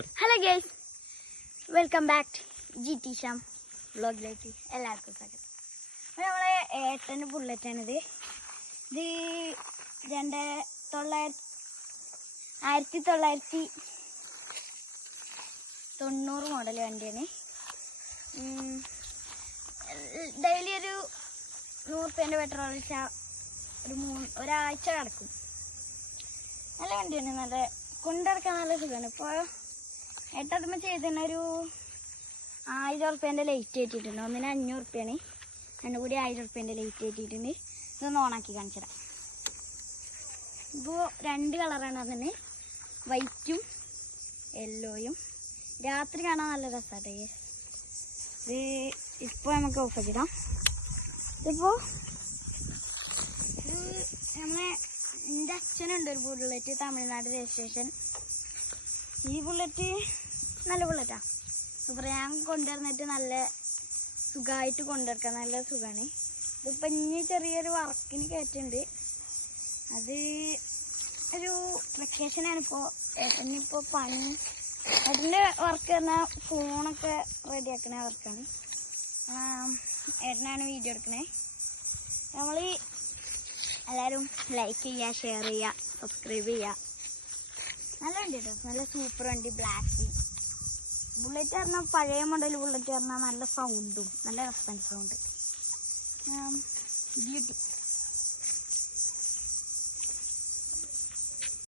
Hello guys, welcome back GT Shyam വ്ളോഗിലേക്ക് എല്ലാവർക്കും സ്വാഗതം. അപ്പോൾ നമ്മളെ ഏട്ടൻ്റെ ബുള്ളറ്റാണിത്. ഇത് 1990 മോഡൽ വണ്ടിയാണ്. ഡെയിലി ഒരു 100 രൂപേൻ്റെ പെട്രോൾ അടിച്ചാൽ ഒരാഴ്ച കിടക്കും. നല്ല വണ്ടിയാണ്, നല്ല കൊണ്ടിറക്കാൻ നല്ല സുഖമാണ്. ഇപ്പോൾ ഏട്ടമ്മ ചെയ്തതിന് ഒരു 1000 രൂപേൻ്റെ ലൈറ്റ് കയറ്റിയിട്ടുണ്ട്. ഒന്നിന് 500 രൂപയാണ്, രണ്ടും കൂടി 1000 രൂപേൻ്റെ ലൈറ്റ് കയറ്റിയിട്ടുണ്ട്. ഇതൊന്ന് ഓണാക്കി കാണിച്ചിടാം. ഇപ്പോൾ 2 കളറാണ് അതിന്, വൈറ്റും യെല്ലോയും. രാത്രി കാണാൻ നല്ല രസമാട്ടെ. ഇത് ഇപ്പോൾ നമുക്ക് ഓഫാക്കിടാം. ഇതിപ്പോൾ എൻ്റെ അച്ഛനുണ്ട് ഒരു ബുള്ളറ്റ്, തമിഴ്നാട് രജിസ്ട്രേഷൻ. ഈ ബുള്ളറ്റ് നല്ല ബുള്ളറ്റാണ്, സൂപ്പർ. ഞാൻ കൊണ്ടുവന്നിട്ട് നല്ല സുഖമായിട്ട് കൊണ്ടുവരക്കാം, നല്ല സുഖമാണ്. ഇതിപ്പോൾ ഇനി ചെറിയൊരു വർക്കിന് കയറ്റുന്നുണ്ട്. അത് ഒരു വെക്കേഷനാണിപ്പോൾ. ഏട്ടനിപ്പോൾ പണി, ഏട്ടൻ്റെ വർക്ക് പറഞ്ഞാൽ ഫോണൊക്കെ റെഡിയാക്കണ വർക്കാണ്. ഏട്ടനാണ് വീഡിയോ എടുക്കണേ. നമ്മൾ എല്ലാവരും ലൈക്ക് ചെയ്യുക, ഷെയർ ചെയ്യുക, സബ്സ്ക്രൈബ് ചെയ്യുക. നല്ല വണ്ടി കേട്ടോ, നല്ല സൂപ്പർ വണ്ടി. ബ്ലാക്ക് ബുള്ളറ്റ് പറഞ്ഞാൽ പഴയ മോഡൽ ബുള്ളറ്റ് പറഞ്ഞാൽ നല്ല സൗണ്ടും, നല്ല റെസ്പോൺസ് സൗണ്ട്. ബ്യൂട്ടി.